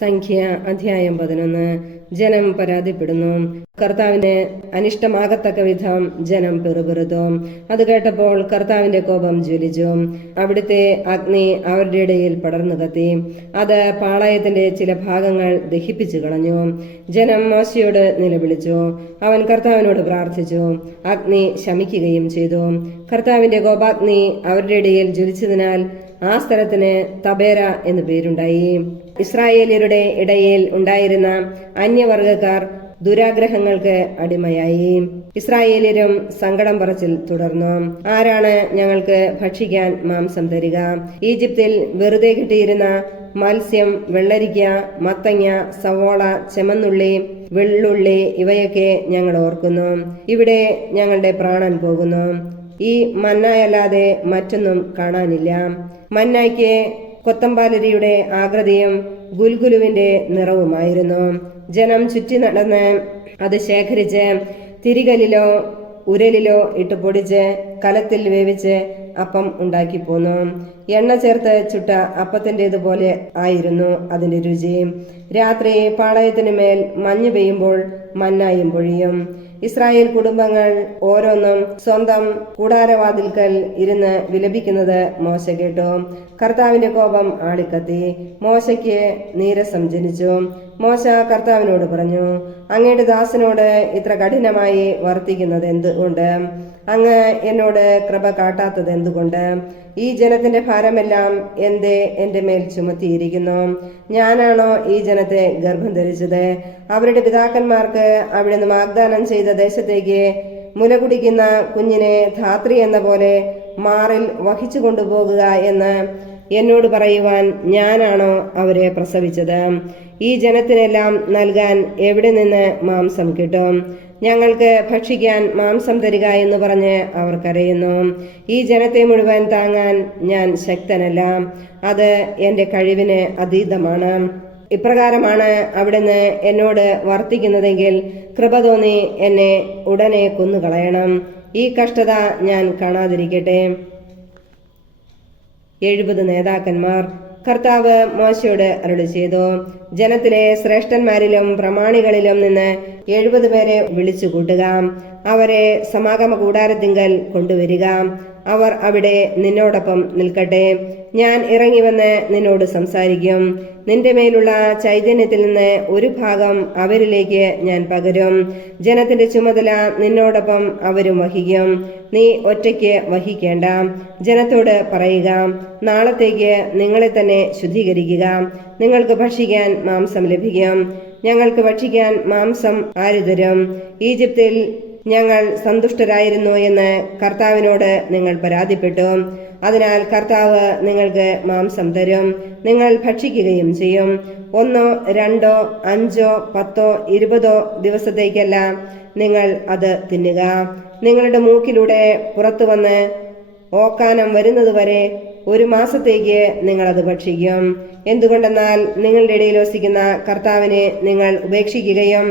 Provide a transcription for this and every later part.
സംഖ്യ അധ്യായം 11. ജനം പരാതിപ്പെടുന്നു. കർത്താവിന് അനിഷ്ടമാകത്തക്ക വിധം ജനം പെറുപെറുതു. അത് കേട്ടപ്പോൾ കർത്താവിന്റെ കോപം ജ്വലിച്ചു. അവിടുത്തെ അഗ്നി അവരുടെ ഇടയിൽ പടർന്നു കത്തി. അത് പാളയത്തിന്റെ ചില ഭാഗങ്ങൾ ദഹിപ്പിച്ചു കളഞ്ഞു. ജനം മോശയോട് നിലവിളിച്ചു. അവൻ കർത്താവിനോട് പ്രാർത്ഥിച്ചു. അഗ്നി ശമിക്കുകയും ചെയ്തു. കർത്താവിന്റെ കോപാഗ്നി അവരുടെ ഇടയിൽ ജ്വലിച്ചതിനാൽ ആ സ്ഥലത്തിന് തബേര എന്നു പേരുണ്ടായി. ഇസ്രായേല്യരുടെ ഇടയിൽ ഉണ്ടായിരുന്ന അന്യവർഗക്കാർ ദുരാഗ്രഹങ്ങൾക്ക് അടിമയായി. ഇസ്രായേല്യരും സങ്കടം പറച്ചിൽ തുടർന്നു. ആരാണ് ഞങ്ങൾക്ക് ഭക്ഷിക്കാൻ മാംസം തരിക? ഈജിപ്തിൽ വെറുതെ കിട്ടിയിരുന്ന മത്സ്യം, വെള്ളരിക്ക, മത്തങ്ങ, സവോള, ചെമന്നുള്ളി, വെള്ളുള്ളി ഇവയൊക്കെ ഞങ്ങൾ ഓർക്കുന്നു. ഇവിടെ ഞങ്ങളുടെ പ്രാണൻ പോകുന്നു. ഈ മന്നായല്ലാതെ മറ്റൊന്നും കാണാനില്ല. മന്നായ്ക്ക് കൊത്തമ്പാലരിയുടെ ആകൃതിയും ഗുൽഗുലുവിന്റെ നിറവുമായിരുന്നു. ജനം ചുറ്റി നടന്ന് അത് ശേഖരിച്ച് തിരികലിലോ ഉരലിലോ ഇട്ട് പൊടിച്ച് കലത്തിൽ വേവിച്ച് അപ്പം ഉണ്ടാക്കി പോന്നു. എണ്ണ ചേർത്ത് ചുട്ട അപ്പത്തിൻ്റെതുപോലെ ആയിരുന്നു അതിന്റെ രുചി. രാത്രി പാളയത്തിനു മേൽ മഞ്ഞ് പെയ്യുമ്പോൾ മന്നായും പൊഴിയും. ഇസ്രായേൽ കുടുംബങ്ങൾ ഓരോന്നും സ്വന്തം കൂടാരവാതിൽക്കൽ ഇരുന്ന് വിലപിക്കുന്നത് മോശ കേട്ടു. കർത്താവിന്റെ കോപം ആളിക്കത്തി. മോശയ്ക്ക് നീരസം ജനിച്ചു. മോശ കർത്താവിനോട് പറഞ്ഞു, അങ്ങയുടെ ദാസനോട് ഇത്ര കഠിനമായി വർത്തിക്കുന്നത് എന്തുകൊണ്ട്? അങ്ങ് എന്നോട് കൃപ കാട്ടാത്തത് എന്തുകൊണ്ട്? ഈ ജനത്തിന്റെ ഭാരമെല്ലാം എന്റെ മേൽ ചുമത്തിയിരിക്കുന്നു. ഞാനാണോ ഈ ജനത്തെ ഗർഭം ധരിച്ചത്? അവരുടെ പിതാക്കന്മാർക്ക് അവിടുന്ന് വാഗ്ദാനം ചെയ്ത ദേശത്തേക്ക് മുല കുടിക്കുന്ന കുഞ്ഞിനെ ധാത്രി എന്ന പോലെ മാറിൽ വഹിച്ചു കൊണ്ടുപോകുക എന്ന് എന്നോട് പറയുവാൻ ഞാനാണോ അവരെ പ്രസവിച്ചത്? ഈ ജനത്തിനെല്ലാം നൽകാൻ എവിടെ നിന്ന് മാംസം കിട്ടും? ഞങ്ങൾക്ക് ഭക്ഷിക്കാൻ മാംസം തരിക എന്ന് പറഞ്ഞ് അവർ കരയുന്നു. ഈ ജനത്തെ മുഴുവൻ താങ്ങാൻ ഞാൻ ശക്തനല്ല. അത് എന്റെ കഴിവിന് അതീതമാണ്. ഇപ്രകാരമാണ് അവിടുന്ന് എന്നോട് വർത്തിക്കുന്നതെങ്കിൽ കൃപ തോന്നി എന്നെ ഉടനെ കൊന്നുകളയണം. ഈ കഷ്ടത ഞാൻ കാണാതിരിക്കട്ടെ. 70 നേതാക്കന്മാർ. കർത്താവ് മോശയോട് അരുളി ചെയ്തു, ജനത്തിലെ ശ്രേഷ്ഠന്മാരിലും പ്രമാണികളിലും നിന്ന് 70 പേരെ വിളിച്ചു കൂട്ടുക. അവരെ സമാഗമ കൂടാരത്തിങ്കൽ കൊണ്ടുവരിക. അവർ അവിടെ നിന്നോടൊപ്പം നിൽക്കട്ടെ. ഞാൻ ഇറങ്ങി വന്ന് നിന്നോട് സംസാരിക്കും. നിന്റെ മേലുള്ള ചൈതന്യത്തിൽ നിന്ന് ഒരു ഭാഗം അവരിലേക്ക് ഞാൻ പകരും. ജനത്തിന്റെ ചുമതല നിന്നോടൊപ്പം അവരും വഹിക്കും. നീ ഒറ്റയ്ക്ക് വഹിക്കേണ്ട. ജനത്തോട് പറയുക, നാളത്തേക്ക് നിങ്ങളെ തന്നെ ശുദ്ധീകരിക്കുക. നിങ്ങൾക്ക് ഭക്ഷിക്കാൻ മാംസം ലഭിക്കും. ഞങ്ങൾക്ക് ഭക്ഷിക്കാൻ മാംസം ആര് തരും? ഈജിപ്തിൽ ഞങ്ങൾ സന്തുഷ്ടരായിരുന്നു എന്ന് കർത്താവിനോട് നിങ്ങൾ പരാതിപ്പെട്ടു. അതിനാൽ കർത്താവ് നിങ്ങൾക്ക് മാംസം തരും. നിങ്ങൾ ഭക്ഷിക്കുകയും ചെയ്യും. 1, 2, 5, 10, 20 ദിവസത്തേക്കല്ല നിങ്ങൾ അത് തിന്നുക. നിങ്ങളുടെ മൂക്കിലൂടെ പുറത്തു വന്ന് ഓക്കാനം വരുന്നതുവരെ 1 മാസത്തേക്ക് നിങ്ങൾ അത് ഭക്ഷിക്കും. എന്തുകൊണ്ടെന്നാൽ നിങ്ങളുടെ ഇടയിൽ വസിക്കുന്ന കർത്താവിനെ നിങ്ങൾ ഉപേക്ഷിക്കുകയും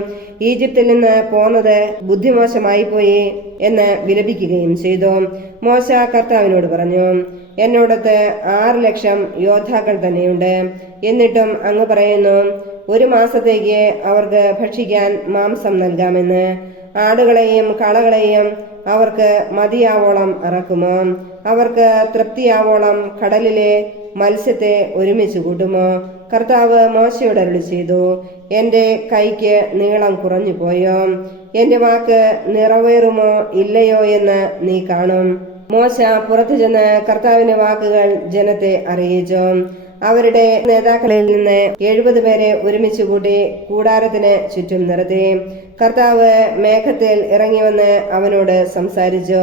ഈജിപ്തിൽ നിന്ന് പോന്നത് ബുദ്ധിമോശമായി പോയി എന്ന് വിലപിക്കുകയും ചെയ്തു. മോശ കർത്താവിനോട് പറഞ്ഞു, എന്നോടൊത്ത് 6 ലക്ഷം യോദ്ധാക്കൾ തന്നെയുണ്ട്. എന്നിട്ടും അങ്ങ് പറയുന്നു 1 മാസത്തേക്ക് അവർക്ക് ഭക്ഷിക്കാൻ മാംസം നൽകാമെന്ന്. ആടുകളെയും കാളകളെയും അവർക്ക് മതിയാവോളം അറക്കുമോ? അവർക്ക് തൃപ്തിയാവോളം കടലിലെ മത്സ്യത്തെ ഒരുമിച്ച് കൂട്ടുമോ? കർത്താവ് മോശയോട് അരുളി ചെയ്തു, എന്റെ കൈക്ക് നീളം കുറഞ്ഞു പോയോ? എന്റെ വാക്ക് നിറവേറുമോ ഇല്ലയോ എന്ന് നീ കാണും. മോശ പുറത്തു ചെന്ന് കർത്താവിന്റെ വാക്കുകൾ ജനത്തെ അറിയിച്ചു. അവരുടെ നേതാക്കളിൽ നിന്ന് 70 പേരെ ഒരുമിച്ച് കൂട്ടി കൂടാരത്തിന് ചുറ്റും നിർത്തി. കർത്താവ് മേഘത്തിൽ ഇറങ്ങി വന്ന് അവനോട് സംസാരിച്ചു.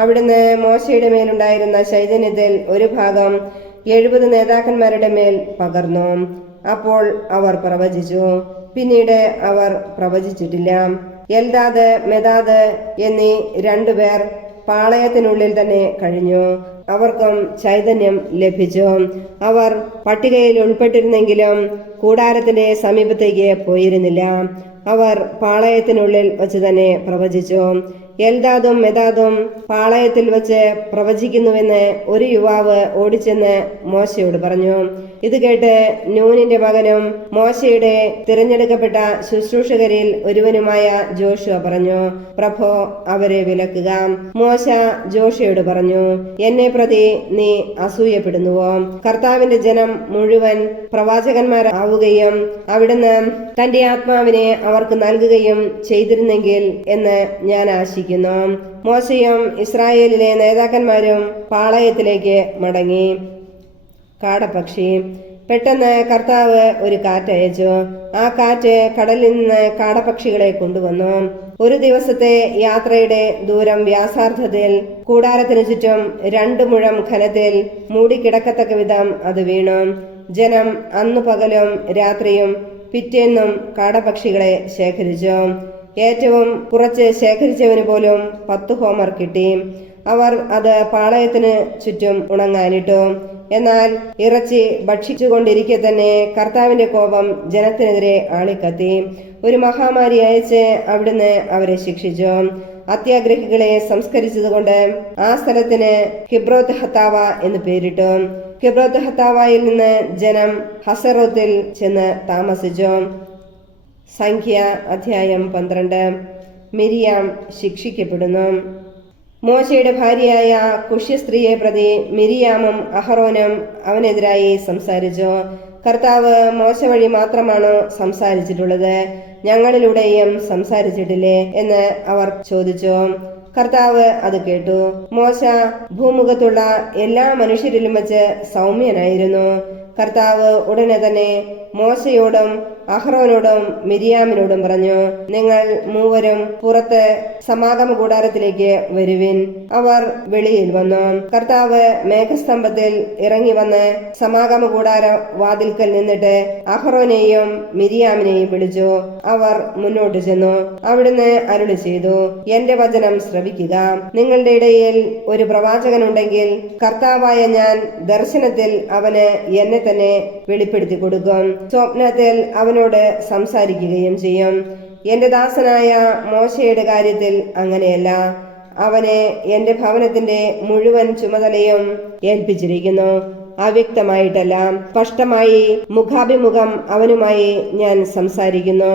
അവിടുന്ന് മോശയുടെ മേലുണ്ടായിരുന്ന ചൈതന്യത്തിൽ ഒരു ഭാഗം 70 നേതാക്കന്മാരുടെ മേൽ പകർന്നു. അപ്പോൾ അവർ പ്രവചിച്ചു. പിന്നീട് അവർ പ്രവചിച്ചിട്ടില്ല. എൽദാദ്, മെദാദ് എന്നീ 2 പേർ പാളയത്തിനുള്ളിൽ തന്നെ കഴിഞ്ഞു. അവർക്കും ചൈതന്യം ലഭിച്ചു. അവർ പട്ടികയിൽ ഉൾപ്പെട്ടിരുന്നെങ്കിലും കൂടാരത്തിന്റെ സമീപത്തേക്ക് പോയിരുന്നില്ല. അവർ പാളയത്തിനുള്ളിൽ വച്ച് തന്നെ പ്രവചിച്ചു. എൽദാദും മെദാദും പാളയത്തിൽ വച്ച് പ്രവചിക്കുന്നുവെന്ന് ഒരു യുവാവ് ഓടിച്ചെന്ന് മോശയോട് പറഞ്ഞു. ഇത് കേട്ട് നൂനിന്റെ മകനും മോശയുടെ തിരഞ്ഞെടുക്കപ്പെട്ട ശുശ്രൂഷകരിൽ ഒരുവനുമായ ജോഷുവ പറഞ്ഞു, പ്രഭോ, അവരെ വിലക്കുക. മോശ ജോഷയോട് പറഞ്ഞു, എന്നെ പ്രതി നീ അസൂയപ്പെടുന്നുവോ? കർത്താവിന്റെ ജനം മുഴുവൻ പ്രവാചകന്മാരാവുകയും അവിടുന്ന് തന്റെ ആത്മാവിനെ അവർക്ക് നൽകുകയും ചെയ്തിരുന്നെങ്കിൽ എന്ന് ഞാൻ ആശിക്കുന്നു. മോശയും ഇസ്രായേലിലെ നേതാക്കന്മാരും പാളയത്തിലേക്ക് മടങ്ങി. കാടപ്പക്ഷി. പെട്ടെന്ന് കർത്താവ് ഒരു കാറ്റയച്ചു. ആ കാറ്റ് കടലിൽ നിന്ന് കാടപ്പക്ഷികളെ കൊണ്ടുവന്നു. ഒരു ദിവസത്തെ യാത്രയുടെ ദൂരം വ്യാസാർത്ഥത്തിൽ കൂടാരത്തിനു ചുറ്റും 2 മുഴം ഘനത്തിൽ മൂടിക്കിടക്കത്തക്ക വിധം അത് വീണു. ജനം അന്നു പകലും രാത്രിയും പിറ്റേന്നും കാടപ്പക്ഷികളെ ശേഖരിച്ചു. ഏറ്റവും കുറച്ച് ശേഖരിച്ചവന് പോലും 10 ഹോമർ കിട്ടി. അവർ അത് പാളയത്തിന് ചുറ്റും ഉണങ്ങാനിട്ടു. എന്നാൽ ഇറച്ചി ഭക്ഷിച്ചുകൊണ്ടിരിക്കെ തന്നെ കർത്താവിന്റെ കോപം ജനത്തിനെതിരെ ആളിക്കത്തി. ഒരു മഹാമാരി അയച്ച് അവിടുന്ന് അവരെ ശിക്ഷിച്ചു. അത്യാഗ്രഹികളെ സംസ്കരിച്ചതുകൊണ്ട് ആ സ്ഥലത്തിന് കിബ്രോത്ത് ഹത്താവ എന്ന് പേരിട്ടു. കിബ്രോത്ത് ഹത്താവയിൽ നിന്ന് ജനം ഹസറോത്തിൽ ചെന്ന് താമസിച്ചു. സംഖ്യ അധ്യായം 12. മിരിയാം ശിക്ഷിക്കപ്പെടുന്നു. മോശയുടെ ഭാര്യയായ കുഷ്യസ്ത്രീയെ പ്രതി മിരിയാമും അഹറോനും അവനെതിരായി സംസാരിച്ചു. കർത്താവ് മോശ വഴി മാത്രമാണോ സംസാരിച്ചിട്ടുള്ളത്? ഞങ്ങളിലൂടെയും സംസാരിച്ചിട്ടില്ലേ എന്ന് അവർ ചോദിച്ചു. കർത്താവ് അത് കേട്ടു. മോശ ഭൂമുഖത്തുള്ള എല്ലാ മനുഷ്യരിലും വെച്ച് സൗമ്യനായിരുന്നു. കർത്താവ് ഉടനെ തന്നെ മോശയോടും അഹ്റോനോടും മിരിയാമിനോടും പറഞ്ഞു, നിങ്ങൾ മൂവരും പുറത്ത് സമാഗമ കൂടാരത്തിലേക്ക് വരുവിൻ. അവർ വെളിയിൽ വന്നു. കർത്താവ് മേഘസ്തംഭത്തിൽ ഇറങ്ങി വന്ന് സമാഗമ കൂടാര വാതിൽക്കൽ നിന്നിട്ട് അഹ്റോനെയും മിരിയാമിനെയും വിളിച്ചു. അവർ മുന്നോട്ട് ചെന്നു. അവിടുന്ന് അരുളി ചെയ്തു, എന്റെ വചനം ശ്രവിക്കുക. നിങ്ങളുടെ ഇടയിൽ ഒരു പ്രവാചകനുണ്ടെങ്കിൽ കർത്താവായ ഞാൻ ദർശനത്തിൽ അവന് എന്നെ തന്നെ വെളിപ്പെടുത്തി കൊടുക്കും. സ്വപ്നത്തിൽ അവനോട് സംസാരിക്കുകയും ചെയ്യും. എന്റെ ദാസനായ മോശയുടെ കാര്യത്തിൽ അങ്ങനെയല്ല. അവനെ എന്റെ ഭവനത്തിന്റെ മുഴുവൻ ചുമതലയും ഏൽപ്പിച്ചിരിക്കുന്നു. അവ്യക്തമായിട്ടല്ല, സ്പഷ്ടമായി മുഖാഭിമുഖം അവനുമായി ഞാൻ സംസാരിക്കുന്നു.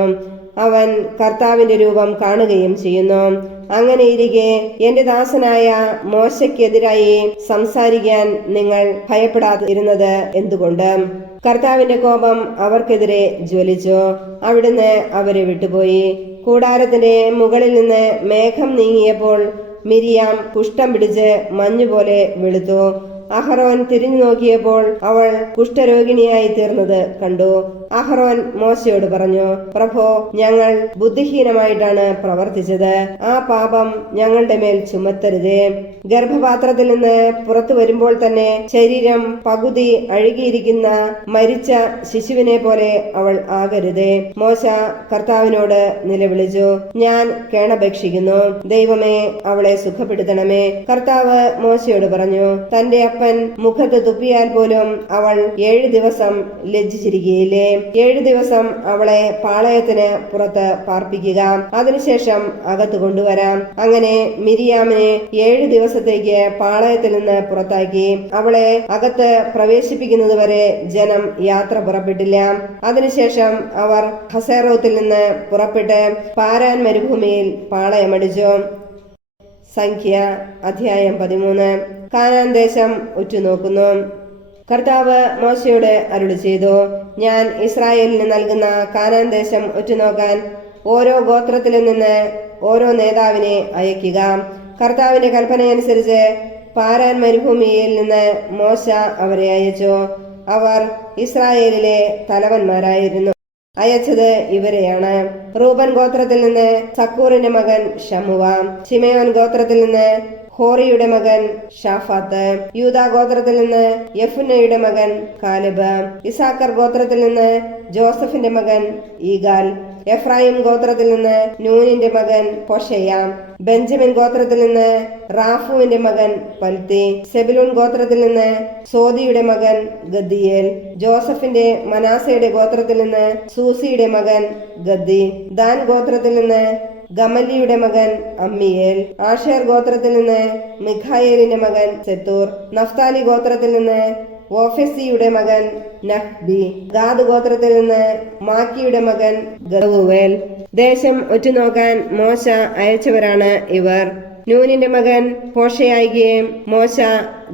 അവൻ കർത്താവിന്റെ രൂപം കാണുകയും ചെയ്യുന്നു. അങ്ങനെയിരിക്കെ എന്റെ ദാസനായ മോശയ്ക്കെതിരായി സംസാരിക്കാൻ നിങ്ങൾ ഭയപ്പെടാതിരുന്നത് എന്തുകൊണ്ട്? കർത്താവിന്റെ കോപം അവർക്കെതിരെ ജ്വലിച്ചു. അവിടുന്ന് അവരെ വിട്ടുപോയി. കൂടാരത്തിന്റെ മുകളിൽ നിന്ന് മേഘം നീങ്ങിയപ്പോൾ മിരിയാം കുഷ്ഠം പിടിച്ച് മഞ്ഞുപോലെ വെളുത്തു. അഹറോൻ തിരിഞ്ഞു നോക്കിയപ്പോൾ അവൾ കുഷ്ഠരോഗിണിയായി തീർന്നത് കണ്ടു. അഹറോൻ മോശയോട് പറഞ്ഞു, പ്രഭോ, ഞങ്ങൾ ബുദ്ധിഹീനമായിട്ടാണ് പ്രവർത്തിച്ചത്. ആ പാപം ഞങ്ങളുടെ മേൽ ചുമത്തരുതേ. ഗർഭപാത്രത്തിൽ നിന്ന് പുറത്തു വരുമ്പോൾ തന്നെ ശരീരം പകുതി അഴുകിയിരിക്കുന്ന മരിച്ച ശിശുവിനെ പോലെ അവൾ ആകരുതേ. മോശ കർത്താവിനോട് നിലവിളിച്ചു, ഞാൻ കേണപേക്ഷിക്കുന്നു, ദൈവമേ, അവളെ സുഖപ്പെടുത്തണമേ. കർത്താവ് മോശയോട് പറഞ്ഞു, തന്റെ അപ്പൻ മുഖത്ത് തുപ്പിയാൽ പോലും അവൾ 7 ദിവസം ലജ്ജിച്ചിരിക്കുകയില്ലേ? 7 ദിവസം അവളെ പാളയത്തിന് പുറത്ത് പാർപ്പിക്കുക, അതിനുശേഷം അകത്ത് കൊണ്ടുവരാം. അങ്ങനെ മിരിയാമിനെ 7 ദിവസത്തേക്ക് പാളയത്തിൽ നിന്ന് പുറത്താക്കി. അവളെ അകത്ത് പ്രവേശിപ്പിക്കുന്നതുവരെ ജനം യാത്ര പുറപ്പെട്ടില്ല. അതിനുശേഷം അവർ ഹസേറോത്തിൽ നിന്ന് പുറപ്പെട്ട് പാരാൻ മരുഭൂമിയിൽ പാളയമടിച്ചു. സംഖ്യ അധ്യായം 13. കാനാൻ ദേശം ഉറ്റുനോക്കുന്നു. കർത്താവ് മോശയോട് അരുളി ചെയ്തു, ഞാൻ ഇസ്രായേലിന് നൽകുന്ന കാനാൻ ദേശം ഉറ്റുനോക്കാൻ ഓരോ ഗോത്രത്തിലും നിന്ന് ഓരോ നേതാവിനെ അയക്കുക. കർത്താവിന്റെ കൽപ്പനയനുസരിച്ച് പാരാൻ മരുഭൂമിയിൽ നിന്ന് മോശ അവരെ അയച്ചു. അവർ ഇസ്രായേലിലെ തലവന്മാരായിരുന്നു. അയച്ചത് ഇവരെയാണ്: റൂബൻ ഗോത്രത്തിൽ നിന്ന് സക്കൂറിന്റെ മകൻ ഷമുവ, ശിമയോൻ ഗോത്രത്തിൽ നിന്ന് ഹോറിയുടെ മകൻ ഷാഫാത്ത്, യൂദാ ഗോത്രത്തിൽ നിന്ന് യെഫുന്നയുടെ മകൻ കാലെബ്, ഇസാക്കർ ഗോത്രത്തിൽ നിന്ന് ജോസഫിന്റെ മകൻ ഈഗാൽ, എഫ്രായിം ഗോത്രത്തിൽ നിന്ന് നൂനിന്റെ മകൻ ഹോഷയ, ബെഞ്ചമിൻ ഗോത്രത്തിൽ നിന്ന് റാഫുവിന്റെ മകൻ പൽത്തി, സെബുലൂൺ ഗോത്രത്തിൽ നിന്ന് സോദിയുടെ മകൻ ഗദ്ദിയേൽ, ജോസഫിന്റെ മനാസയുടെ ഗോത്രത്തിൽ നിന്ന് സൂസിയുടെ മകൻ ഗദ്ദി, ദാൻ ഗോത്രത്തിൽ നിന്ന് ഗമലിയുടെ മകൻ അമ്മിയേൽ, ആഷേർ ഗോത്രത്തിൽ നിന്ന് മിഖായേലിന്റെ മകൻ സെത്തൂർ, നഫ്താലി ഗോത്രത്തിൽ നിന്ന് ഓഫെസിയുടെ മകൻ നഹ്ബി. ഗാദ് ഗോത്രത്തിൽ നിന്ന് മാക്കിയുടെ മകൻ ഗവുവേൽ. ദേശം ഒറ്റുനോക്കാൻ മോശ അയച്ചവരാണ് ഇവർ. നൂനിന്റെ മകൻ ഹോഷയായിക്ക് മോശ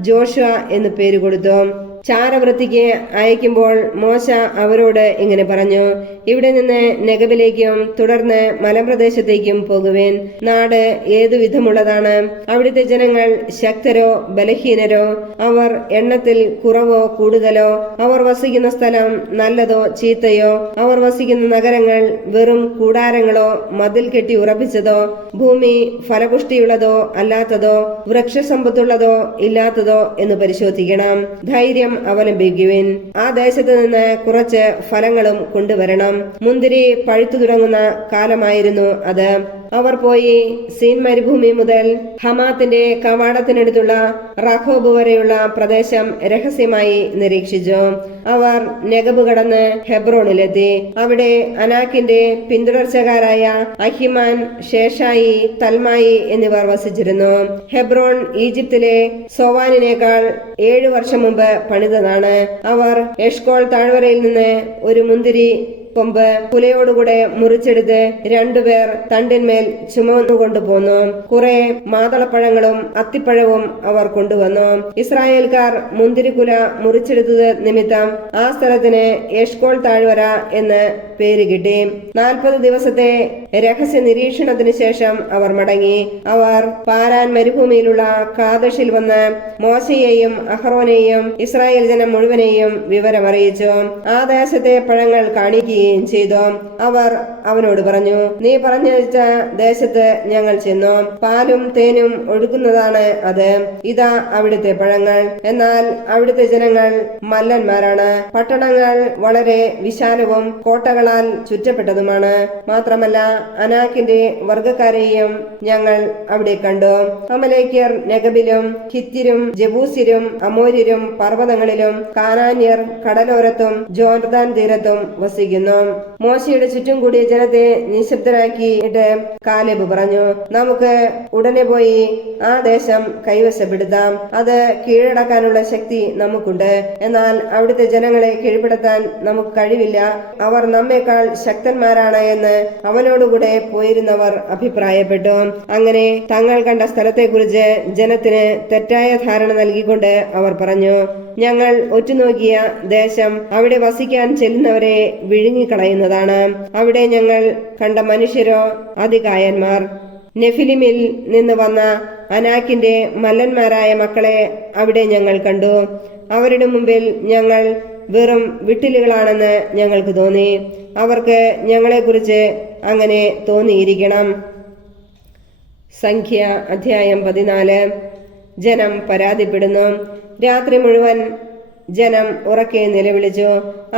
ജോഷുവ എന്ന് പേര് കൊടുത്തു. ചാരവൃത്തിക്ക് അയക്കുമ്പോൾ മോശ അവരോട് ഇങ്ങനെ പറഞ്ഞു: ഇവിടെ നിന്ന് നെഗബിലേക്കും തുടർന്ന് മലമ്പ്രദേശത്തേക്കും പോകുവിൻ. നാട് ഏതു വിധമുള്ളതാണ്? അവിടുത്തെ ജനങ്ങൾ ശക്തരോ ബലഹീനരോ? അവർ എണ്ണത്തിൽ കുറവോ കൂടുതലോ? അവർ വസിക്കുന്ന സ്ഥലം നല്ലതോ ചീത്തയോ? അവർ വസിക്കുന്ന നഗരങ്ങൾ വെറും കൂടാരങ്ങളോ മതിൽ കെട്ടി ഉറപ്പിച്ചതോ? ഭൂമി ഫലപുഷ്ടിയുള്ളതോ അല്ലാത്തതോ? വൃക്ഷസമ്പത്തുള്ളതോ ഇല്ലാത്തതോ എന്ന് പരിശോധിക്കണം. ധൈര്യം അവലംബിക്കുവിൻ. ആ ദേശത്ത് നിന്ന് കുറച്ച് ഫലങ്ങളും കൊണ്ടുവരണം. മുന്തിരി പഴുത്തു തുടങ്ങുന്ന കാലമായിരുന്നു അത്. അവർ പോയി സീൻ മരുഭൂമി മുതൽ ഹമാത്തിന്റെ കവാടത്തിനടുത്തുള്ള റഹോബ് വരെയുള്ള പ്രദേശം രഹസ്യമായി നിരീക്ഷിച്ചു. അവർ നെഗബ് കടന്ന് ഹെബ്രോണിലെത്തി. അവിടെ അനാക്കിന്റെ പിന്തുടർച്ചക്കാരായ അഹിമാൻ, ഷേഷായി, തൽമായി എന്നിവർ വസിച്ചിരുന്നു. ഹെബ്രോൺ ഈജിപ്തിലെ സോവാനിനേക്കാൾ 7 വർഷം മുമ്പ് പണിതതാണ്. അവർ എഷ്കോൾ താഴ്വരയിൽ നിന്ന് ഒരു മുന്തിരി കൊമ്പ് കുലയോടുകൂടെ മുറിച്ചെടുത്ത് 2 പേർ തണ്ടിന്മേൽ ചുമന്നുകൊണ്ടു പോന്നു. കുറെ മാതളപ്പഴങ്ങളും അത്തിപ്പഴവും അവർ കൊണ്ടുവന്നു. ഇസ്രായേൽക്കാർ മുന്തിരിക്കുല മുറിച്ചെടുത്തത് നിമിത്തം ആ സ്ഥലത്തിന് എഷ്കോൾ താഴ്വര എന്ന് പേര് കിട്ടി. 40 ദിവസത്തെ രഹസ്യ നിരീക്ഷണത്തിന് ശേഷം അവർ മടങ്ങി. അവർ പാരാൻ മരുഭൂമിയിലുള്ള കാദഷിൽ വന്ന് മോശയെയും അഹ്റോനെയും ഇസ്രായേൽ ജനം മുഴുവനെയും വിവരമറിയിച്ചു. ആ ദേശത്തെ പഴങ്ങൾ കാണിക്കുകയും ചെയ്തു. അവർ അവനോട് പറഞ്ഞു: നീ പറഞ്ഞയച്ച ദേശത്ത് ഞങ്ങൾ ചെന്നു. പാലും തേനും ഒഴുകുന്നതാണ് അത്. ഇതാ അവിടുത്തെ പഴങ്ങൾ. എന്നാൽ അവിടുത്തെ ജനങ്ങൾ മല്ലന്മാരാണ്. പട്ടണങ്ങൾ വളരെ വിശാലവും കോട്ടകളാൽ ചുറ്റപ്പെട്ടതുമാണ്. മാത്രമല്ല അനാക്കിന്റെ വർഗക്കാരെയും ഞങ്ങൾ അവിടെ കണ്ടു. അമലേക്യർ നെഗബിലും ഹിത്യരും ജബൂസ്യരും അമോര്യരും പർവ്വതങ്ങളിലും കാനാന്യർ കടലോരത്തും ജോർദാൻ തീരത്തും വസിക്കുന്നു. മോശയുടെ ചുറ്റും കൂടിയ ജനത്തെ നിശബ്ദരാക്കിയിട്ട് കാലേബ് പറഞ്ഞു: നമുക്ക് ഉടനെ പോയി ആ ദേശം കൈവശപ്പെടുത്താം. അത് കീഴടക്കാനുള്ള ശക്തി നമുക്കുണ്ട്. എന്നാൽ അവിടുത്തെ ജനങ്ങളെ കീഴ്പ്പെടുത്താൻ നമുക്ക് കഴിവില്ല. അവർ നമ്മേക്കാൾ ശക്തന്മാരാണ് എന്ന് അവനോടുകൂടെ പോയിരുന്നവർ അഭിപ്രായപ്പെട്ടു. അങ്ങനെ തങ്ങൾ കണ്ട സ്ഥലത്തെക്കുറിച്ച് ജനത്തിന് തെറ്റായ ധാരണ നൽകിക്കൊണ്ട് അവർ പറഞ്ഞു: ഞങ്ങൾ ഒറ്റുനോക്കിയ ദേശം അവിടെ വസിക്കാൻ ചെല്ലുന്നവരെ വിഴുങ്ങിക്കളയുന്നതാണ്. അവിടെ ഞങ്ങൾ കണ്ട മനുഷ്യരോ അതികായന്മാർ. നെഫിലിമിൽ നിന്ന് വന്ന അനാക്കിന്റെ മല്ലന്മാരായ മക്കളെ അവിടെ ഞങ്ങൾ കണ്ടു. അവരുടെ മുമ്പിൽ ഞങ്ങൾ വെറും വിട്ടിലുകളാണെന്ന് ഞങ്ങൾക്ക് തോന്നി. അവർക്ക് ഞങ്ങളെക്കുറിച്ച് അങ്ങനെ തോന്നിയിരിക്കണം. സംഖ്യ അധ്യായം 14. ജനം പരാതിപ്പെടുന്നു. രാത്രി മുഴുവൻ ജനം ഉറക്കെ നിലവിളിച്ചു.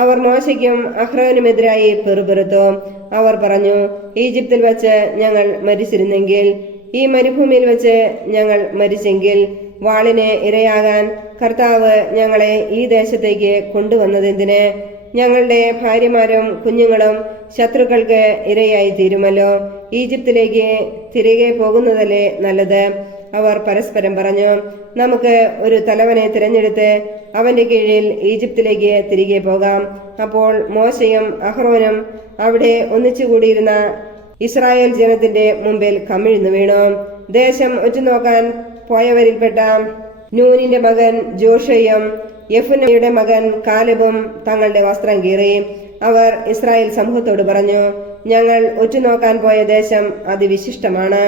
അവർ മോശയ്ക്കും അഹ്റോനുമെതിരായി പെറുപെറുത്തു. അവർ പറഞ്ഞു: ഈജിപ്തിൽ വച്ച് ഞങ്ങൾ മരിച്ചിരുന്നെങ്കിൽ, ഈ മരുഭൂമിയിൽ വെച്ച് ഞങ്ങൾ മരിച്ചെങ്കിൽ, വാളിന് ഇരയാകാൻ കർത്താവ് ഞങ്ങളെ ഈ ദേശത്തേക്ക് കൊണ്ടുവന്നതെന്തിന്? ഞങ്ങളുടെ ഭാര്യമാരും കുഞ്ഞുങ്ങളും ശത്രുക്കൾക്ക് ഇരയായി തീരുമല്ലോ. ഈജിപ്തിലേക്ക് തിരികെ പോകുന്നതല്ലേ നല്ലത്. അവർ പരസ്പരം പറഞ്ഞു: നമുക്ക് ഒരു തലവനെ തിരഞ്ഞെടുത്ത് അവന്റെ കീഴിൽ ഈജിപ്തിലേക്ക് തിരികെ പോകാം. അപ്പോൾ മോശയും അഹ്റോനും അവിടെ ഒന്നിച്ചുകൂടിയിരുന്ന ഇസ്രായേൽ ജനത്തിന്റെ മുമ്പിൽ കമിഴ്ന്നു വീണു. ദേശം ഒറ്റുനോക്കാൻ പോയവരിൽപ്പെട്ട നൂനിന്റെ മകൻ ജോഷയും യെഫുന്നയുടെ മകൻ കാലെബും തങ്ങളുടെ വസ്ത്രം കീറി. അവർ ഇസ്രായേൽ സമൂഹത്തോട് പറഞ്ഞു: ഞങ്ങൾ ഒറ്റുനോക്കാൻ പോയ ദേശം അതിവിശിഷ്ടമാണ്.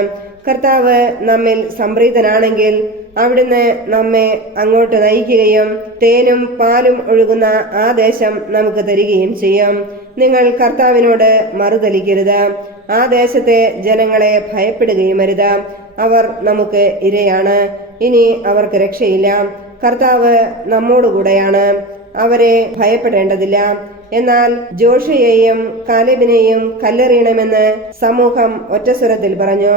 കർത്താവ് നമ്മിൽ സംപ്രീതനാണെങ്കിൽ അവിടുന്ന് നമ്മെ അങ്ങോട്ട് നയിക്കുകയും തേനും പാലും ഒഴുകുന്ന ആ ദേശം നമുക്ക് തരികയും ചെയ്യും. നിങ്ങൾ കർത്താവിനോട് മറുതലിക്കരുത്. ആ ദേശത്തെ ജനങ്ങളെ ഭയപ്പെടുകയും അരുത്. അവർ നമുക്ക് ഇരയാണ്. ഇനി അവർക്ക് രക്ഷയില്ല. കർത്താവ് നമ്മോടുകൂടെയാണ്. അവരെ ഭയപ്പെടേണ്ടതില്ല. എന്നാൽ ജോഷയെയും കാലേബിനെയും കല്ലെറിയണമെന്ന് സമൂഹം ഒറ്റസ്വരത്തിൽ പറഞ്ഞു.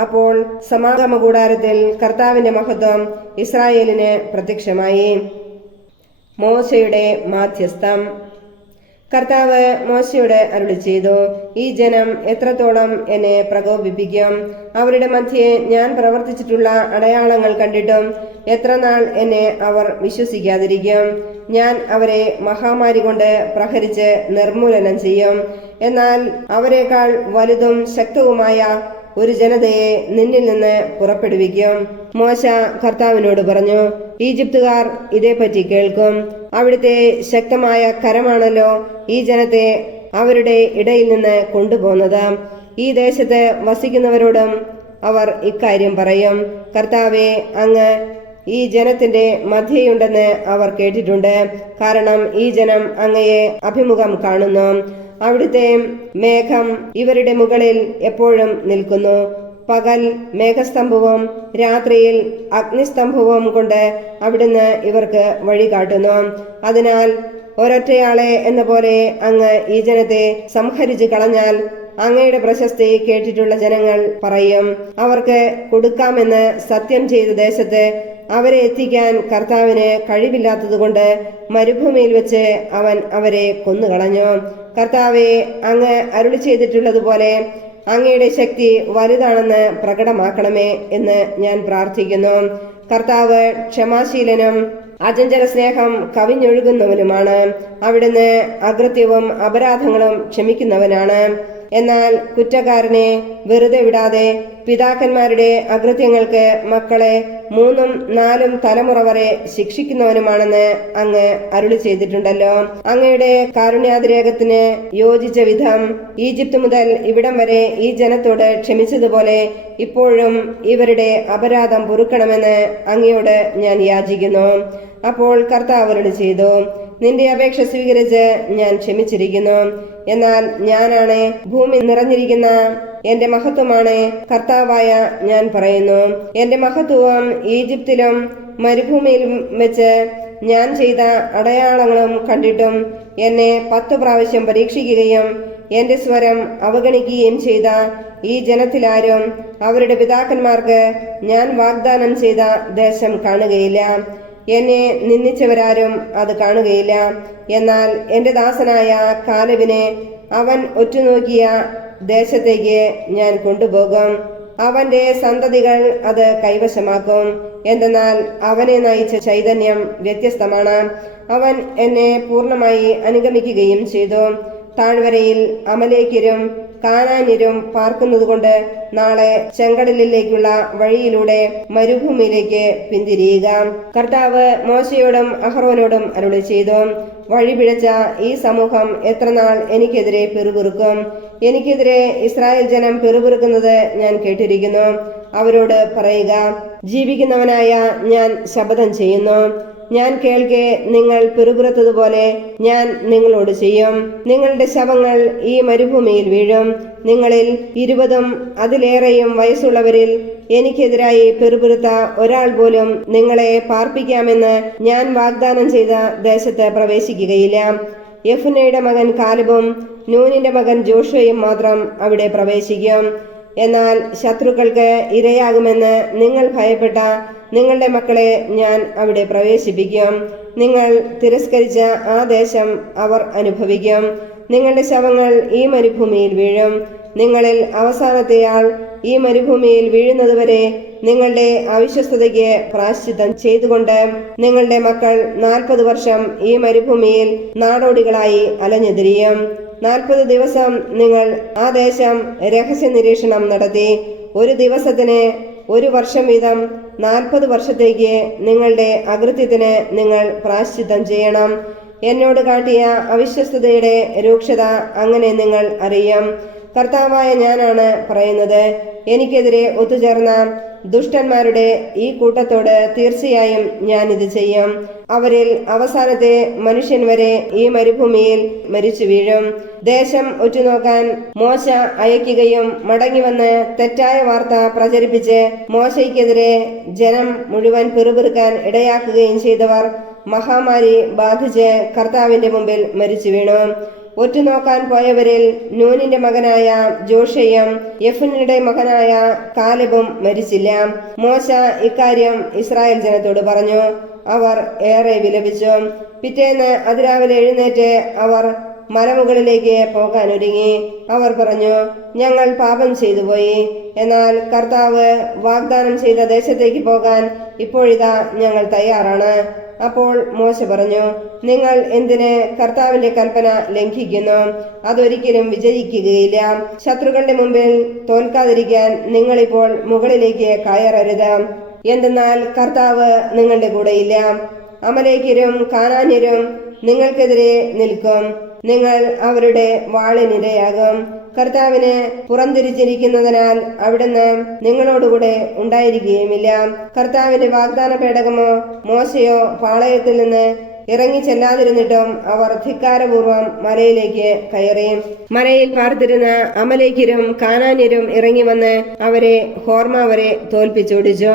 അപ്പോൾ സമാഗമ കൂടാരത്തിൽ കർത്താവിന്റെ മഹത്വം ഇസ്രായേലിന് പ്രത്യക്ഷമായി. മോശയുടെ മാധ്യസ്ഥം. കർത്താവ് മോശയോട് അരുളി ചെയ്തു, ഈ ജനം എത്രത്തോളം എന്നെ പ്രകോപിപ്പിക്കും? അവരുടെ മധ്യേ ഞാൻ പ്രവർത്തിച്ചിട്ടുള്ള അടയാളങ്ങൾ കണ്ടിട്ടും എത്ര നാൾ എന്നെ അവർ വിശ്വസിക്കാതിരിക്കും? ഞാൻ അവരെ മഹാമാരി കൊണ്ട് പ്രഹരിച്ച് നിർമൂലനം ചെയ്യും. എന്നാൽ അവരെക്കാൾ വലുതും ശക്തവുമായ ഒരു ജനതയെ നിന്നിൽ നിന്ന് പുറപ്പെടുവിക്കും. മോശ കർത്താവിനോട് പറഞ്ഞു, ഈജിപ്തുകാർ ഇതേപ്പറ്റി കേൾക്കും. അവിടുത്തെ ശക്തമായ കരമാണല്ലോ ഈ ജനത്തെ അവരുടെ ഇടയിൽ നിന്ന് കൊണ്ടുപോകുന്നത്. ഈ ദേശത്ത് വസിക്കുന്നവരോടും അവർ ഇക്കാര്യം പറയും, കർത്താവെ, അങ്ങ് ഈ ജനത്തിന്റെ മധ്യയുണ്ടെന്ന് അവർ കേട്ടിട്ടുണ്ട്. കാരണം ഈ ജനം അങ്ങയെ അഭിമുഖം കാണുന്നു. അവിടുത്തെ മേഘം ഇവരുടെ മുകളിൽ എപ്പോഴും നിൽക്കുന്നു. പകൽ മേഘസ്തംഭവും രാത്രിയിൽ അഗ്നിസ്തംഭവും കൊണ്ട് അവിടുന്ന് ഇവർക്ക് വഴി കാട്ടുന്നു. അതിനാൽ ഒരൊറ്റയാളെ എന്ന പോലെ അങ്ങ് ഈ ജനത്തെ സംഹരിച്ചു കളഞ്ഞാൽ അങ്ങയുടെ പ്രശസ്തി കേട്ടിട്ടുള്ള ജനങ്ങൾ പറയും, അവർക്ക് കൊടുക്കാമെന്ന് സത്യം ചെയ്ത ദേശത്ത് അവരെ എത്തിക്കാൻ കർത്താവിന് കഴിവില്ലാത്തതുകൊണ്ട് മരുഭൂമിയിൽ വെച്ച് അവൻ അവരെ കൊന്നുകളഞ്ഞു. കർത്താവെ, അങ്ങ് അരുളി ചെയ്തിട്ടുള്ളതുപോലെ അങ്ങയുടെ ശക്തി വലുതാണെന്ന് പ്രകടമാക്കണമേ എന്ന് ഞാൻ പ്രാർത്ഥിക്കുന്നു. കർത്താവ് ക്ഷമാശീലനും അചഞ്ചല സ്നേഹം കവിഞ്ഞൊഴുകുന്നവനുമാണ്. അവിടുന്ന് അകൃത്യവും അപരാധങ്ങളും ക്ഷമിക്കുന്നവനാണ്. എന്നാൽ കുറ്റക്കാരനെ വെറുതെ വിടാതെ പിതാക്കന്മാരുടെ അകൃത്യങ്ങൾക്ക് മക്കളെ 3ഉം 4ഉം തലമുറ വരെ ശിക്ഷിക്കുന്നവനുമാണെന്ന് അങ്ങ് അരുളി ചെയ്തിട്ടുണ്ടല്ലോ. അങ്ങയുടെ കാരുണ്യാതിരേകത്തിന് യോജിച്ച വിധം ഈജിപ്ത് മുതൽ ഇവിടം വരെ ഈ ജനത്തോട് ക്ഷമിച്ചതുപോലെ ഇപ്പോഴും ഇവരുടെ അപരാധം പൊറുക്കണമെന്ന് അങ്ങയോട് ഞാൻ യാചിക്കുന്നു. അപ്പോൾ കർത്താവ് അരുളി ചെയ്തു, നിന്റെ അപേക്ഷ സ്വീകരിച്ച് ഞാൻ ക്ഷമിച്ചിരിക്കുന്നു. എന്നാൽ ഞാനാണ് ഭൂമി നിറഞ്ഞിരിക്കുന്ന എന്റെ മഹത്വമാണ് കർത്താവായ ഞാൻ പറയുന്നു. എന്റെ മഹത്വം ഈജിപ്തിലും മരുഭൂമിയിലും വെച്ച് ഞാൻ ചെയ്ത അടയാളങ്ങളും കണ്ടിട്ടും എന്നെ 10 പ്രാവശ്യം പരീക്ഷിക്കുകയും എന്റെ സ്വരം അവഗണിക്കുകയും ചെയ്ത ഈ ജനത്തിലാരും അവരുടെ പിതാക്കന്മാർക്ക് ഞാൻ വാഗ്ദാനം ചെയ്ത ദേശം കാണുകയില്ല. എന്നെ നിന്ദിച്ചവരാരും അത് കാണുകയില്ല. എന്നാൽ എന്റെ ദാസനായ കാലെബിനെ അവൻ ഒറ്റുനോക്കിയ ദേശത്തേക്ക് ഞാൻ കൊണ്ടുപോകും. അവന്റെ സന്തതികൾ അത് കൈവശമാക്കും. എന്തെന്നാൽ അവനെ നയിച്ച ചൈതന്യം വ്യത്യസ്തമാണ്. അവൻ എന്നെ പൂർണ്ണമായി അനുഗമിക്കുകയും ചെയ്തു. താഴ്വരയിൽ അമലേക്യരും കാനാന്യരും പാർക്കുന്നതുകൊണ്ട് നാളെ ചെങ്കടലിലേക്കുള്ള വഴിയിലൂടെ മരുഭൂമിയിലേക്ക് പിന്തിരിയുക. കർത്താവ് മോശയോടും അഹ്റോനോടും അരുളി ചെയ്തു, വഴി പിഴച്ച ഈ സമൂഹം എത്രനാൾ എനിക്കെതിരെ പിറുപിറുക്കും? എനിക്കെതിരെ ഇസ്രായേൽ ജനം പിറുപിറുക്കുന്നത് ഞാൻ കേട്ടിരിക്കുന്നു. അവരോട് പറയുക, ജീവിക്കുന്നവനായ ഞാൻ ശപഥം ചെയ്യുന്നു, ഞാൻ കേൾക്കെ നിങ്ങൾ പിറുപിറുത്തതുപോലെ ഞാൻ നിങ്ങളോട് ചെയ്യും. നിങ്ങളുടെ ശവങ്ങൾ ഈ മരുഭൂമിയിൽ വീഴും. നിങ്ങളിൽ 20ഉം അതിലേറെയും വയസ്സുള്ളവരിൽ എനിക്കെതിരായി പിറുപിറുത്ത ഒരാൾ പോലും നിങ്ങളെ പാർപ്പിക്കാമെന്ന് ഞാൻ വാഗ്ദാനം ചെയ്ത ദേശത്ത് പ്രവേശിക്കുകയില്ല. യെഫുന്നയുടെ മകൻ കാലെബും നൂനിന്റെ മകൻ ജോഷുവയും മാത്രം അവിടെ പ്രവേശിക്കും. എന്നാൽ ശത്രുക്കൾക്ക് ഇരയാകുമെന്ന് നിങ്ങൾ ഭയപ്പെട്ട നിങ്ങളുടെ മക്കളെ ഞാൻ അവിടെ പ്രവേശിപ്പിക്കും. നിങ്ങൾ തിരസ്കരിച്ച ആ ദേശം അവർ അനുഭവിക്കും. നിങ്ങളുടെ ശവങ്ങൾ ഈ മരുഭൂമിയിൽ വീഴും. നിങ്ങളിൽ അവസാനത്തെയാൾ ഈ മരുഭൂമിയിൽ വീഴുന്നതുവരെ നിങ്ങളുടെ അവിശ്വസ്തതയ്ക്ക് പ്രായശ്ചിത്തം ചെയ്തുകൊണ്ട് നിങ്ങളുടെ മക്കൾ 40 വർഷം ഈ മരുഭൂമിയിൽ നാടോടികളായി അലഞ്ഞുതിരിയും. 40 ദിവസം നിങ്ങൾ ആ ദേശം രഹസ്യ നിരീക്ഷണം നടത്തി. ഒരു ദിവസത്തിന് 1 വർഷം വീതം 40 വർഷത്തേക്ക് നിങ്ങളുടെ അകൃത്യത്തിന് നിങ്ങൾ പ്രായശ്ചിത്തം ചെയ്യണം. എന്നോട് കാട്ടിയ അവിശ്വസ്തതയുടെ രൂക്ഷത അങ്ങനെ നിങ്ങൾ അറിയും. കർത്താവായ ഞാനാണ് പറയുന്നത്. എനിക്കെതിരെ ഒത്തുചേർന്ന ദുഷ്ടന്മാരുടെ ഈ കൂട്ടത്തോട് തീർച്ചയായും ഞാൻ ഇത് ചെയ്യും. അവരിൽ അവസാനത്തെ മനുഷ്യൻ വരെ ഈ മരുഭൂമിയിൽ മരിച്ചു വീഴും. ദേശം ഒറ്റുനോക്കാൻ മോശ അയക്കുകയും മടങ്ങിവന്ന് തെറ്റായ വാർത്ത പ്രചരിപ്പിച്ച് മോശയ്ക്കെതിരെ ജനം മുഴുവൻ പിറുപിറുക്കാൻ ഇടയാക്കുകയും ചെയ്തവർ മഹാമാരി ബാധിച്ച് കർത്താവിന്റെ മുമ്പിൽ മരിച്ചു വീണു. ഒറ്റുനോക്കാൻ പോയവരിൽ നൂനിന്റെ മകനായ ജോഷയും യെഫുന്നയുടെ മകനായ കാലെബും മരിച്ചില്ല. മോശ ഇക്കാര്യം ഇസ്രായേൽ ജനത്തോട് പറഞ്ഞു. അവർ ഏറെ വിലപിച്ചു. പിറ്റേന്ന് അതിരാവിലെ എഴുന്നേറ്റ് അവർ മലമുകളിലേക്ക് പോകാൻ ഒരുങ്ങി. അവർ പറഞ്ഞു, ഞങ്ങൾ പാപം ചെയ്തു പോയി. എന്നാൽ കർത്താവ് വാഗ്ദാനം ചെയ്ത ദേശത്തേക്ക് പോകാൻ ഇപ്പോഴിതാ ഞങ്ങൾ തയ്യാറാണ്. അപ്പോൾ മോശ പറഞ്ഞു, നിങ്ങൾ എന്തിന് കർത്താവിന്റെ കൽപ്പന ലംഘിക്കുന്നു? അതൊരിക്കലും വിജയിക്കുകയില്ല. ശത്രുക്കളുടെ മുമ്പിൽ തോൽക്കാതിരിക്കാൻ നിങ്ങളിപ്പോൾ മുകളിലേക്ക് കയറരുത്. എന്തെന്നാൽ കർത്താവ് നിങ്ങളുടെ കൂടെയില്ല. അമലേക്യരും കാനാന്യരും നിങ്ങൾക്കെതിരെ നിൽക്കും. നിങ്ങൾ അവരുടെ വാളിനിരയാകും. കർത്താവിന് പുറംതിരിച്ചിരിക്കുന്നതിനാൽ അവിടുന്ന് നിങ്ങളോടുകൂടെ ഉണ്ടായിരിക്കുകയുമില്ല. കർത്താവിന്റെ വാഗ്ദാന പേടകമോ മോശയോ പാളയത്തിൽ നിന്ന് ഇറങ്ങി ചെല്ലാതിരുന്നിട്ടും അവർ ധിക്കാരപൂർവം മലയിലേക്ക് കയറി. മലയിൽ പാർത്തിരുന്ന അമലേക്യരും കാനാന്യരും ഇറങ്ങി വന്ന് അവരെ ഹോർമ വരെ തോൽപ്പിച്ചോടിച്ചു.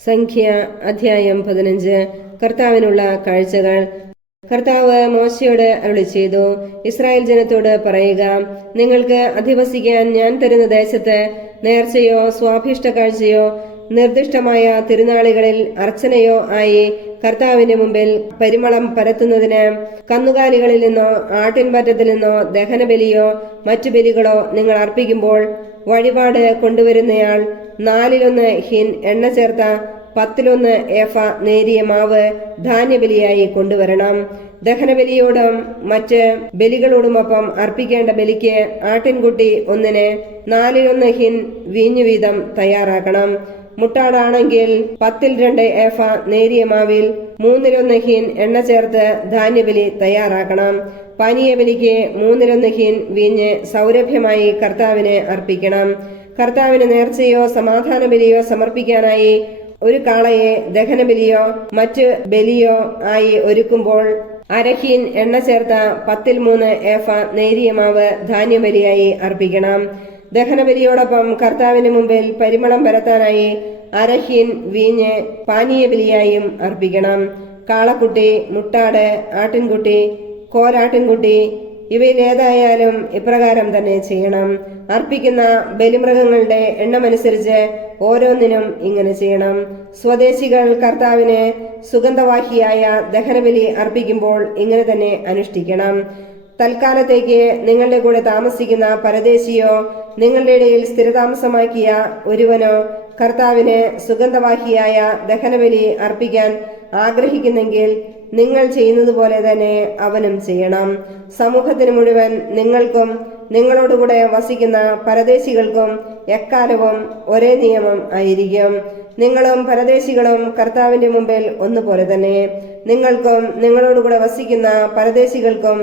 സംഖ്യ അധ്യായം 15. കർത്താവിനുള്ള കാഴ്ചകൾ. കർത്താവ് മോശയോട് അരുളി ചെയ്തു, ഇസ്രായേൽ ജനത്തോട് പറയുക, നിങ്ങൾക്ക് അധിവസിക്കാൻ ഞാൻ തരുന്ന ദേശത്ത് നേർച്ചയോ സ്വാഭിഷ്ട കാഴ്ചയോ നിർദ്ദിഷ്ടമായ തിരുനാളുകളിൽ അർച്ചനയോ ആയി കർത്താവിന്റെ മുമ്പിൽ പരിമളം പരത്തുന്നതിന് കന്നുകാലികളിൽ നിന്നോ ആട്ടിൻപറ്റത്തിൽ നിന്നോ ദഹനബലിയോ മറ്റു ബലികളോ നിങ്ങൾ അർപ്പിക്കുമ്പോൾ വഴിപാട് കൊണ്ടുവരുന്നയാൾ 1/4 ഹിൻ എണ്ണ ചേർത്ത 1/10 ഏഫ നേരിയ മാവ് ധാന്യബലിയായി കൊണ്ടുവരണം. ദഹനബലിയോടും മറ്റ് ബലികളോടുമൊപ്പം അർപ്പിക്കേണ്ട ബലിക്ക് ആട്ടിൻകുട്ടി ഒന്നിന് 1/4 ഹിൻ വീഞ്ഞു വീതം തയ്യാറാക്കണം. മുട്ടാടാണെങ്കിൽ 10/2 ഏഫ നേരിയ മാവിൽ 1/3 ഹിൻ എണ്ണ ചേർത്ത് ധാന്യബലി തയ്യാറാക്കണം. പാനീയബലിക്ക് 1/3 ഹിൻ വീഞ്ഞ് സൗരഭ്യമായി കർത്താവിന് അർപ്പിക്കണം. കർത്താവിന് നേർച്ചയോ സമാധാന ബലിയോ സമർപ്പിക്കാനായി ഒരു കാളയെ ദഹനബലിയോ മറ്റ് ബലിയോ ആയി ഒരുക്കുമ്പോൾ 1/2 ഹിൻ എണ്ണ ചേർത്ത 10/3 ഏഫ നേരിയ മാവ് ധാന്യബലിയായി അർപ്പിക്കണം. ദഹനബലിയോടൊപ്പം കർത്താവിന് മുമ്പിൽ പരിമളം പരത്താനായി 1/2 ഹിൻ വീഞ്ഞ് പാനീയബലിയായും അർപ്പിക്കണം. കാളക്കുട്ടി, മുട്ടാട്, ആട്ടിൻകുട്ടി, കോലാട്ടിൻകുട്ടി ഇവയിലേതായാലും ഇപ്രകാരം തന്നെ ചെയ്യണം. അർപ്പിക്കുന്ന ബലിമൃഗങ്ങളുടെ എണ്ണമനുസരിച്ച് ഓരോന്നിനും ഇങ്ങനെ ചെയ്യണം. സ്വദേശികൾ കർത്താവിന് സുഗന്ധവാഹിയായ ദഹനബലി അർപ്പിക്കുമ്പോൾ ഇങ്ങനെ തന്നെ അനുഷ്ഠിക്കണം. തൽക്കാലത്തേക്ക് നിങ്ങളുടെ കൂടെ താമസിക്കുന്ന പരദേശിയോ നിങ്ങളുടെ ഇടയിൽ സ്ഥിരതാമസമാക്കിയ ഒരുവനോ കർത്താവിന് സുഗന്ധവാഹിയായ ദഹനബലി അർപ്പിക്കാൻ ആഗ്രഹിക്കുന്നെങ്കിൽ നിങ്ങൾ ചെയ്യുന്നത് പോലെ തന്നെ അവനും ചെയ്യണം. സമൂഹത്തിന് മുഴുവൻ നിങ്ങൾക്കും നിങ്ങളോടുകൂടെ വസിക്കുന്ന പരദേശികൾക്കും എക്കാലവും ഒരേ നിയമം ആയിരിക്കും. നിങ്ങളും പരദേശികളും കർത്താവിന്റെ മുമ്പിൽ ഒന്നുപോലെ തന്നെ. നിങ്ങൾക്കും നിങ്ങളോടുകൂടെ വസിക്കുന്ന പരദേശികൾക്കും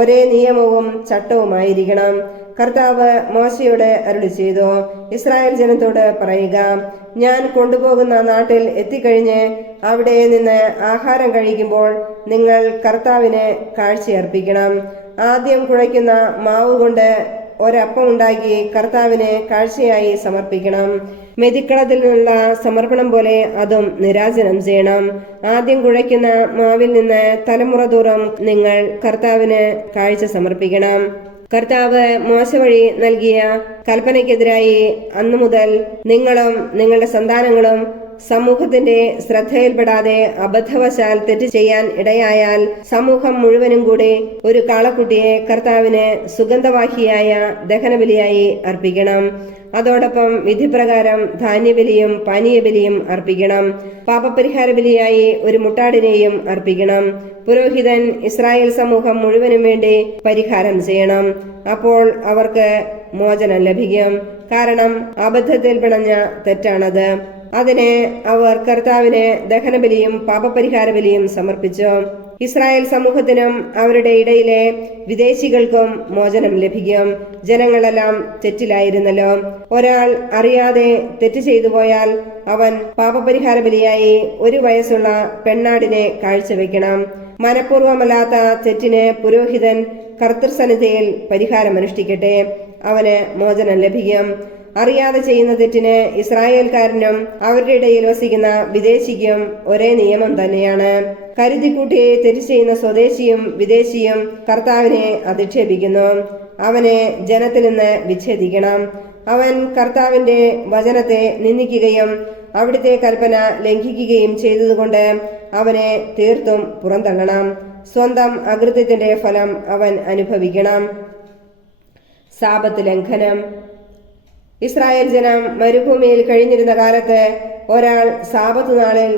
ഒരേ നിയമവും ചട്ടവുമായിരിക്കണം. കർത്താവ് മോശയോട് അരുളി ചെയ്തു, ഇസ്രായേൽ ജനത്തോട് പറയുക, ഞാൻ കൊണ്ടുപോകുന്ന നാട്ടിൽ എത്തിക്കഴിഞ്ഞ് അവിടെ നിന്ന് ആഹാരം കഴിക്കുമ്പോൾ നിങ്ങൾ കർത്താവിന് കാഴ്ചയർപ്പിക്കണം. ആദ്യം കുഴയ്ക്കുന്ന മാവ് കൊണ്ട് ഒരപ്പം ഉണ്ടാക്കി കർത്താവിന് കാഴ്ചയായി സമർപ്പിക്കണം. മെതിക്കളത്തിൽ നിന്നുള്ള സമർപ്പണം പോലെ അതും നിരാജനം ചെയ്യണം. ആദ്യം കുഴയ്ക്കുന്ന മാവിൽ നിന്ന് തലമുറ തോറും നിങ്ങൾ കർത്താവിന് കാഴ്ച സമർപ്പിക്കണം. കർത്താവ് മോശ വഴി നൽകിയ കൽപ്പനയ്ക്കെതിരായി അന്നു മുതൽ നിങ്ങളും നിങ്ങളുടെ സന്താനങ്ങളും സമൂഹത്തിന്റെ ശ്രദ്ധയിൽപ്പെടാതെ അബദ്ധവശാൽ തെറ്റ് ചെയ്യാൻ ഇടയായാൽ സമൂഹം മുഴുവനും കൂടി ഒരു കാളക്കുട്ടിയെ കർത്താവിന് സുഗന്ധവാഹിയായ ദഹനബലിയായി അർപ്പിക്കണം. അതോടൊപ്പം വിധിപ്രകാരം ധാന്യബലിയും പാനീയബലിയും അർപ്പിക്കണം. പാപപരിഹാര ബലിയായി ഒരു മുട്ടാടിനെയും അർപ്പിക്കണം. പുരോഹിതൻ ഇസ്രായേൽ സമൂഹം മുഴുവനും വേണ്ടി പരിഹാരം ചെയ്യണം. അപ്പോൾ അവർക്ക് മോചനം ലഭിക്കും. കാരണം അബദ്ധത്തിൽ പിണഞ്ഞ തെറ്റാണത്. അതിന് അവർ കർത്താവിന് ദഹനബലിയും പാപപരിഹാര ബലിയും സമർപ്പിച്ചു. ഇസ്രായേൽ സമൂഹത്തിനും അവരുടെ ഇടയിലെ വിദേശികൾക്കും മോചനം ലഭിക്കും. ജനങ്ങളെല്ലാം തെറ്റിലായിരുന്നല്ലോ. ഒരാൾ അറിയാതെ തെറ്റ് ചെയ്തു പോയാൽ അവൻ പാപപരിഹാര ബലിയായി 1 വയസ്സുള്ള പെണ്ണാടിനെ കാഴ്ചവെക്കണം. മനഃപൂർവമല്ലാത്ത തെറ്റിന് പുരോഹിതൻ കർത്തൃസന്നിധിയിൽ പരിഹാരമനുഷ്ഠിക്കട്ടെ, അവന് മോചനം ലഭിക്കും. അറിയാതെ ചെയ്യുന്ന തെറ്റിന് ഇസ്രായേൽക്കാരനും അവരുടെ ഇടയിൽ വസിക്കുന്ന വിദേശിക്കും ഒരേ നിയമം തന്നെയാണ്. കരുതിക്കൂട്ടി തെറ്റ് ചെയ്യുന്ന സ്വദേശിയും വിദേശിയും കർത്താവിനെ അധിക്ഷേപിക്കുന്നു. അവനെ ജനത്തിൽ നിന്ന് വിച്ഛേദിക്കണം. അവൻ കർത്താവിന്റെ വചനത്തെ നിന്ദിക്കുകയും അവിടുത്തെ കൽപ്പന ലംഘിക്കുകയും ചെയ്തതുകൊണ്ട് അവനെ തീർത്തും പുറന്തള്ളണം. സ്വന്തം അകൃത്യത്തിന്റെ ഫലം അവൻ അനുഭവിക്കണം. സാബത്ത് ലംഘനം. ഇസ്രായേൽ ജനം മരുഭൂമിയിൽ കഴിഞ്ഞിരുന്ന കാലത്ത് ഒരാൾ സാബത്ത് നാളിൽ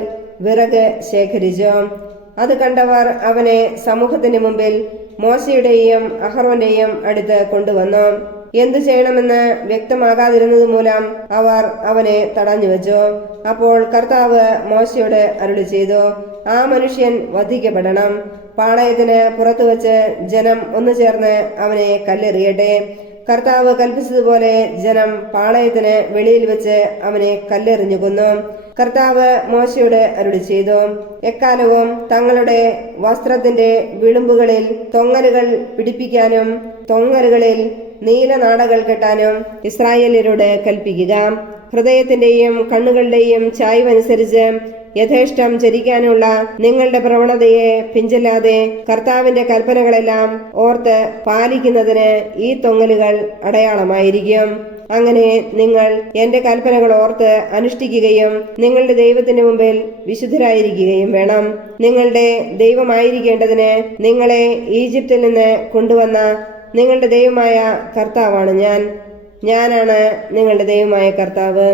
വിറക് ശേഖരിച്ചു. അത് കണ്ടവർ അവനെ സമൂഹത്തിന് മുമ്പിൽ മോശയുടെയും അഹറോന്റെയും അടുത്ത് കൊണ്ടുവന്നു. എന്തു ചെയ്യണമെന്ന് വ്യക്തമാകാതിരുന്നത് മൂലം അവർ അവനെ തടഞ്ഞുവെച്ചു. അപ്പോൾ കർത്താവ് മോശയോട് അരുളി ചെയ്തു, ആ മനുഷ്യൻ വധിക്കപ്പെടണം. പാളയത്തിന് പുറത്തുവച്ച് ജനം ഒന്നു ചേർന്ന് അവനെ കല്ലെറിയട്ടെ. കർത്താവ് കൽപ്പിച്ചതുപോലെ ജനം പാളയത്തിന് വെളിയിൽ വെച്ച് അവനെ കല്ലെറിഞ്ഞു കൊന്നു. കർത്താവ് മോശയോട് അരുളി ചെയ്തു, എക്കാലവും തങ്ങളുടെ വസ്ത്രത്തിന്റെ വിളുമ്പുകളിൽ തൊങ്ങലുകൾ പിടിപ്പിക്കാനും തൊങ്ങലുകളിൽ നീലനാടകൾ കെട്ടാനും ഇസ്രായേല്യരോട് കൽപ്പിക്കുക. ഹൃദയത്തിന്റെയും കണ്ണുകളുടെയും ചായ്വനുസരിച്ച് യഥേഷ്ടം ചരിക്കാനുള്ള നിങ്ങളുടെ പ്രവണതയെ പിഞ്ചല്ലാതെ കർത്താവിന്റെ കൽപ്പനകളെല്ലാം ഓർത്ത് പാലിക്കുന്നതിന് ഈ തൊങ്ങലുകൾ അടയാളമായിരിക്കും. അങ്ങനെ നിങ്ങൾ എന്റെ കൽപ്പനകൾ ഓർത്ത് അനുഷ്ഠിക്കുകയും നിങ്ങളുടെ ദൈവത്തിന്റെ മുമ്പിൽ വിശുദ്ധരായിരിക്കുകയും വേണം. നിങ്ങളുടെ ദൈവമായിരിക്കേണ്ടതിന് നിങ്ങളെ ഈജിപ്തിൽ നിന്ന് കൊണ്ടുവന്ന നിങ്ങളുടെ ദൈവമായ കർത്താവാണ് ഞാനാണ് നിങ്ങളുടെ ദൈവമായ കർത്താവ്.